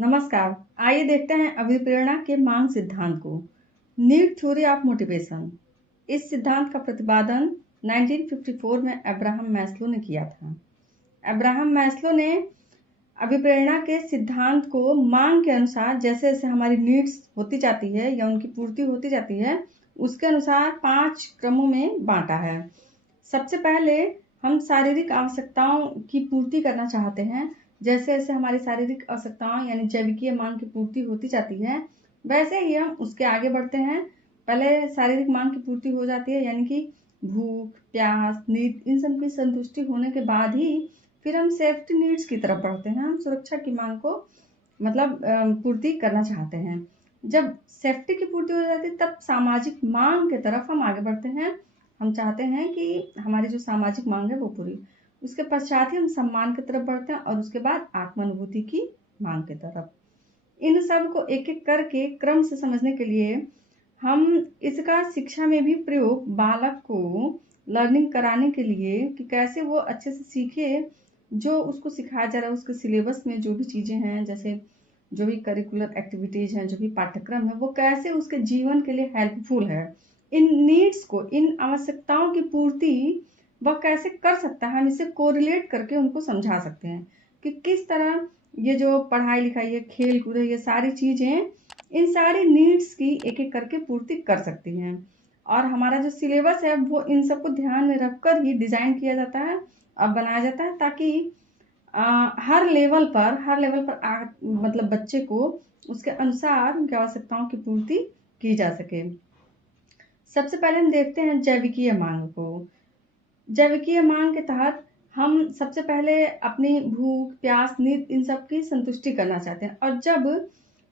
नमस्कार। आइए देखते हैं अभिप्रेरणा के मांग सिद्धांत को। Need theory of motivation. इस सिद्धांत का प्रतिपादन 1954 में अब्राहम मैस्लो ने किया था। अब्राहम मैस्लो ने अभिप्रेरणा के सिद्धांत को मांग के अनुसार जैसे जैसे हमारी नीड्स होती जाती है या उनकी पूर्ति होती जाती है उसके अनुसार 5 क्रमों में बांटा है। सबसे पहले हम शारीरिक आवश्यकताओं की पूर्ति करना चाहते हैं। जैसे जैसे हमारी शारीरिक आवश्यकताओं यानी जैविकीय मांग की पूर्ति होती जाती है वैसे ही हम उसके आगे बढ़ते हैं। पहले शारीरिक मांग की पूर्ति हो जाती है यानी कि भूख, प्यास, नींद, इन सब की संतुष्टि होने के बाद ही फिर हम सेफ्टी नीड्स की तरफ बढ़ते हैं। हम सुरक्षा की मांग को पूर्ति करना चाहते हैं। जब सेफ्टी की पूर्ति हो जाती है तब सामाजिक मांग की तरफ हम आगे बढ़ते हैं। हम चाहते हैं कि हमारी जो सामाजिक मांग है वो पूरी। उसके पश्चात ही हम सम्मान की तरफ बढ़ते हैं और उसके बाद आत्मानुभूति की मांग की तरफ। इन सब को एक एक करके क्रम से समझने के लिए हम इसका शिक्षा में भी प्रयोग बालक को लर्निंग कराने के लिए कि कैसे वो अच्छे से सीखे जो उसको सिखाया जा रहा है। उसके सिलेबस में जो भी चीज़ें हैं, जैसे जो भी करिकुलर एक्टिविटीज़ हैं, जो भी पाठ्यक्रम है, वो कैसे उसके जीवन के लिए हेल्पफुल है। इन नीड्स को, इन आवश्यकताओं की पूर्ति वह कैसे कर सकता है, हम इसे कोरिलेट करके उनको समझा सकते हैं कि किस तरह ये जो पढ़ाई लिखाई है, खेल कूद है, ये सारी चीज़ें इन सारी नीड्स की एक एक करके पूर्ति कर सकती हैं। और हमारा जो सिलेबस है वो इन सबको ध्यान में रखकर ही डिज़ाइन किया जाता है और बनाया जाता है ताकि हर लेवल पर मतलब बच्चे को उसके अनुसार उनकी आवश्यकताओं की पूर्ति की जा सके। सबसे पहले हम देखते हैं जैविकीय मांग को। जैविकीय मांग के तहत हम सबसे पहले अपनी भूख, प्यास, नींद इन सब की संतुष्टि करना चाहते हैं। और जब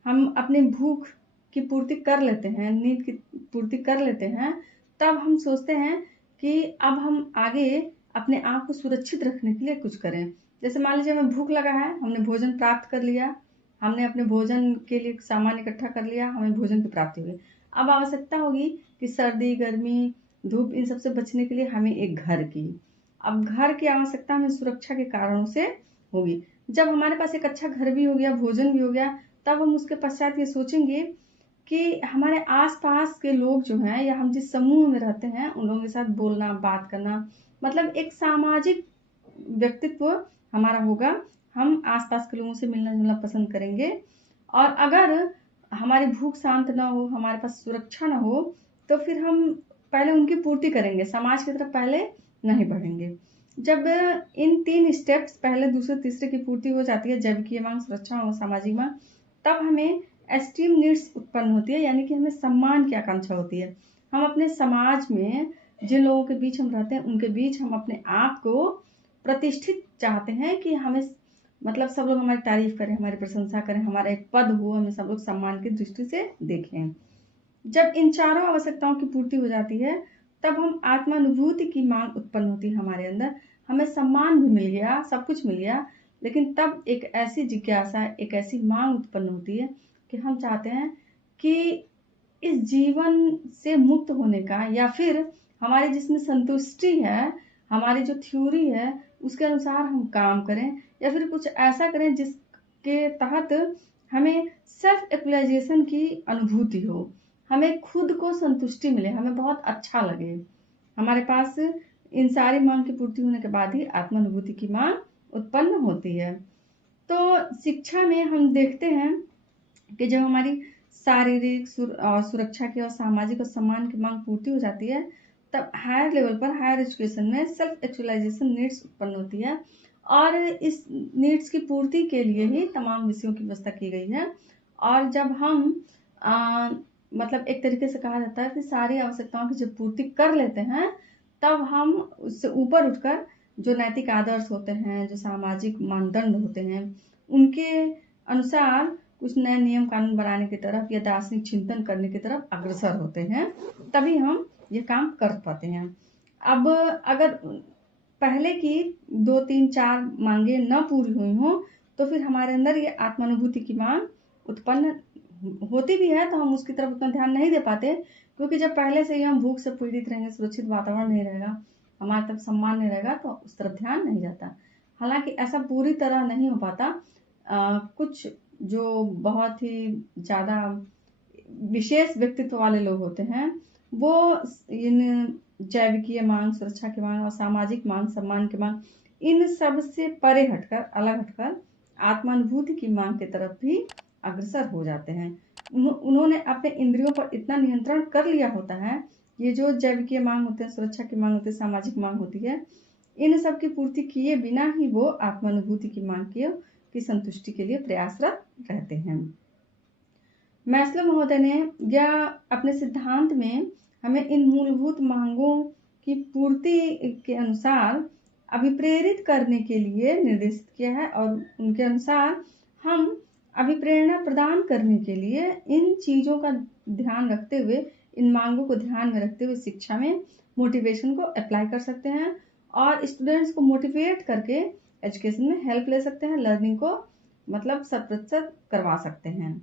हम अपनी भूख की पूर्ति कर लेते हैं, नींद की पूर्ति कर लेते हैं, तब हम सोचते हैं कि अब हम आगे अपने आप को सुरक्षित रखने के लिए कुछ करें। जैसे मान लीजिए हमें भूख लगा है, हमने भोजन प्राप्त कर लिया, हमने अपने भोजन के लिए सामान इकट्ठा कर लिया, हमें भोजन की प्राप्ति हुई। अब आवश्यकता होगी कि सर्दी, गर्मी, धूप इन सब से बचने के लिए हमें एक घर की। अब घर की आवश्यकता हमें सुरक्षा के कारणों से होगी। जब हमारे पास एक अच्छा घर भी हो गया, भोजन भी हो गया, तब हम उसके पश्चात ये सोचेंगे कि हमारे आसपास के लोग जो हैं या हम जिस समूह में रहते हैं उन लोगों के साथ बोलना, बात करना, मतलब एक सामाजिक व्यक्तित्व हमारा होगा। हम आसपास के लोगों से मिलना जुलना पसंद करेंगे। और अगर हमारी भूख शांत ना हो, हमारे पास सुरक्षा ना हो, तो फिर हम पहले उनकी पूर्ति करेंगे, समाज की तरफ पहले नहीं बढ़ेंगे। जब इन 3 स्टेप्स पहले, दूसरे, तीसरे की पूर्ति हो जाती है, जैविकीय मांग, सुरक्षा और सामाजिक मांग, तब हमें एस्टीम नीड्स उत्पन्न होती है यानी कि हमें सम्मान की आकांक्षा होती है। हम अपने समाज में जिन लोगों के बीच हम रहते हैं उनके बीच हम अपने आप को प्रतिष्ठित चाहते हैं कि हमें मतलब सब लोग हमारी तारीफ करें, हमारी प्रशंसा करें, हमारा एक पद हो, हमें सब लोग सम्मान की दृष्टि से देखें। जब इन चारों आवश्यकताओं की पूर्ति हो जाती है तब हम आत्मानुभूति की मांग उत्पन्न होती है हमारे अंदर। हमें सम्मान भी मिल गया, सब कुछ मिल गया, लेकिन तब एक ऐसी जिज्ञासा, एक ऐसी मांग उत्पन्न होती है कि हम चाहते हैं कि इस जीवन से मुक्त होने का, या फिर हमारे जिसमें संतुष्टि है, हमारी जो थ्योरी है उसके अनुसार हम काम करें, या फिर कुछ ऐसा करें जिसके तहत हमें सेल्फ एक्चुअलाइजेशन की अनुभूति हो, हमें खुद को संतुष्टि मिले, हमें बहुत अच्छा लगे। हमारे पास इन सारी मांग की पूर्ति होने के बाद ही आत्मानुभूति की मांग उत्पन्न होती है। तो शिक्षा में हम देखते हैं कि जब हमारी शारीरिक सुरक्षा की और सामाजिक और सम्मान की मांग पूर्ति हो जाती है तब हायर लेवल पर, हायर एजुकेशन में सेल्फ एक्चुअलाइजेशन नीड्स उत्पन्न होती है। और इस नीड्स की पूर्ति के लिए ही तमाम विषयों की व्यवस्था की गई है। और जब हम मतलब एक तरीके से कहा जाता है कि सारी आवश्यकताओं की जब पूर्ति कर लेते हैं तब हम उससे ऊपर उठकर जो नैतिक आदर्श होते हैं, जो सामाजिक मानदंड होते हैं, उनके अनुसार कुछ नए नियम कानून बनाने की तरफ या दार्शनिक चिंतन करने की तरफ अग्रसर होते हैं, तभी हम ये काम कर पाते हैं। अब अगर पहले की 2, 3, 4 मांगे न पूरी हुई हो तो फिर हमारे अंदर ये आत्मानुभूति की मांग उत्पन्न होती भी है तो हम उसकी तरफ उतना ध्यान नहीं दे पाते, क्योंकि जब पहले से ही हम भूख से पीड़ित रहेंगे, सुरक्षित वातावरण नहीं रहेगा, हमारे तरफ सम्मान नहीं रहेगा, तो उस तरफ ध्यान नहीं जाता। हालांकि ऐसा पूरी तरह नहीं हो पाता। कुछ जो बहुत ही ज़्यादा विशेष व्यक्तित्व वाले लोग होते हैं, वो इन जैविकीय मांग, सुरक्षा की मांग और सामाजिक मांग, सम्मान की मांग, इन सब से परे हटकर, अलग हटकर आत्मानुभूति की मांग की तरफ भी अग्रसर हो जाते हैं। उन्होंने अपने इंद्रियों पर इतना नियंत्रण कर लिया होता है, ये जो जैविकीय मांग होते हैं, सुरक्षा की मांग होती है, सामाजिक मांग होती है, इन सब की पूर्ति किए बिना ही वो आत्मानुभूति की मांग की संतुष्टि के लिए प्रयासरत रहते हैं। मैस्लो महोदय ने या अपने सिद्धांत में हमें इन मूलभूत मांगों की पूर्ति के अनुसार अभिप्रेरित करने के लिए निर्देशित किया है, और उनके अनुसार हम अभिप्रेरणा प्रदान करने के लिए इन चीज़ों का ध्यान रखते हुए, इन मांगों को ध्यान में रखते हुए शिक्षा में मोटिवेशन को अप्लाई कर सकते हैं और स्टूडेंट्स को मोटिवेट करके एजुकेशन में हेल्प ले सकते हैं, लर्निंग को मतलब 100% करवा सकते हैं।